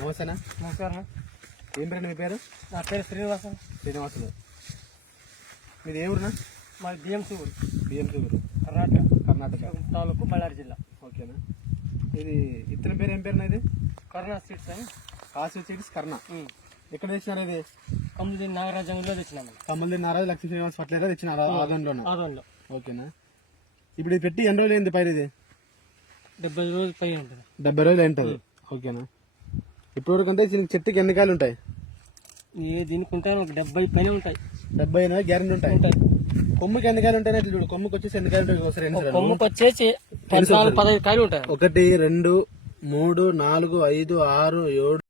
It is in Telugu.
నమస్తేనా. నమస్కారం. ఏం పేరు మీ పేరు? నా పేరు శ్రీనివాసం. శ్రీనివాసులు. మీది ఏ ఊరునా? మాది బిఎంసి ఊరు, బిఎంసి ఊరు, కర్ణాటక తాలూకు బళ్ళారి జిల్లా. ఓకేనా. ఇది ఇతని పేరు ఏం పేరునా? ఇది కర్ణా సీడ్స్ అని కాశీ సీడ్స్ కర్ణ. ఎక్కడ తెచ్చినారు? ఇది కమ్ముది నాగరాజంలో తెచ్చినాము. కమ్మల్ది నారాజు లక్ష్మీ శ్రీనివాస్ ఫర్టిలైజర్ తెచ్చినారు ఆదంలోనే. ఆదంలో. ఓకేనా. ఇప్పుడు ఇది పెట్టి ఎన్ని రోజులు అయింది పైరు? ఇది 70 రోజులు పై ఉంటుంది. 70 రోజులు అయింటుంది. ఓకేనా. ఇప్పటివరకు అంతా చెట్టుకి ఎన్ని కాయలు ఉంటాయి? దీనికి ఉంటాయి 70 పైన ఉంటాయి. 70 గ్యారెంటీ ఉంటాయి. కొమ్ముకి ఎన్ని కాయలు ఉంటాయి? చూడు, కొమ్ముకి వచ్చేసి ఎన్ని కాయలు ఉంటాయి ఒకసారి? కొమ్ముకి వచ్చేసి 15 కాయలు ఉంటాయి. 1 2 3 4 5 6 7